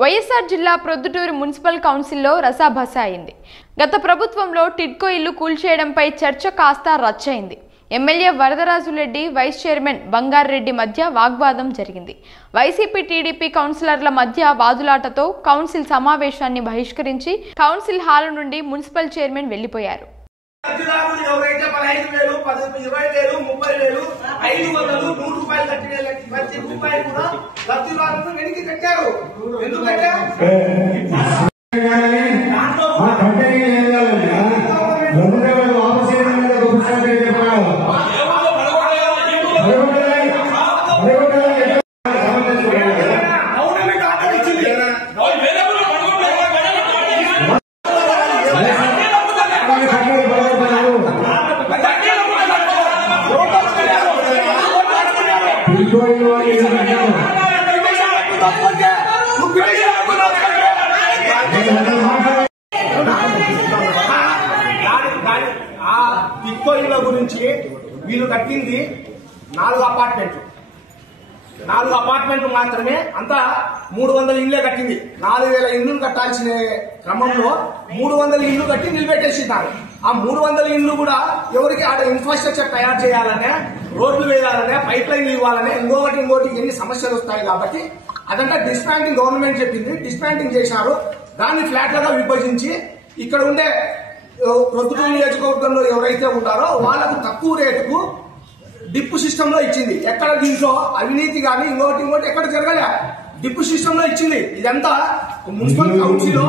వైఎస్ఆర్ జిల్లా ప్రొద్దుటూరు మున్సిపల్ కౌన్సిల్లో రసాభస అయింది. గత ప్రభుత్వంలో టిడ్కో ఇల్లు కూల్చేయడంపై చర్చ కాస్త రచ్చయింది. MLA Varadaraju Reddy, vice chairman Banga Reddy మధ్య వాగ్వాదం జరిగింది. వైసీపీ, టీడీపీ కౌన్సిలర్ల మధ్య వాదులాటతో కౌన్సిల్ సమావేశాన్ని బహిష్కరించి కౌన్సిల్ హాల్ నుండి మున్సిపల్ చైర్మన్ వెళ్లిపోయారు. ఎవరైతే 15,000, 20,000, 30,000, 500, 100 రూపాయలు కట్టిన ప్రతి రూపాయలు కూడా లబ్ధిదారులను వెనక్కి కట్టారు. ఎందుకంటే టిడ్కో ఇళ్ల గురించి వీళ్ళు కట్టింది 4 అపార్ట్మెంట్లు మాత్రమే. అంతా 300 ఇళ్లే కట్టింది. 4,000 ఇళ్లు కట్టాల్సిన క్రమంలో 300 ఇళ్లు కట్టి నిలబెట్టేసినారు. ఆ 300 ఇళ్లు కూడా ఎవరికి ఆడ ఇన్ఫ్రాస్ట్రక్చర్ తయారు చేయాలనే, రోడ్లు వేయాలనే, పైప్ లైన్లు ఇవ్వాలనే, ఇంకోటి ఎన్ని సమస్యలు వస్తాయి కాబట్టి అదంతా డిస్మాంటింగ్ గవర్నమెంట్ చెప్పింది. డిస్మాంటింగ్ చేశారు. దాన్ని ఫ్లాట్లుగా విభజించి ఇక్కడ ఉండే ప్రొద్దుటూరు నియోజకవర్గంలో ఎవరైతే ఉంటారో వాళ్లకు తక్కువ రేటుకు డిప్పు సిస్టమ్ లో ఇచ్చింది. ఎక్కడ దీంట్లో అవినీతి గానీ ఇంకోటి ఎక్కడ జరగలే. డిప్పు సిస్టమ్ లో ఇచ్చింది. ఇదంతా మున్సిపల్ కౌన్సిల్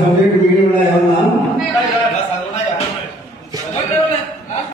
సబ్జెక్ట్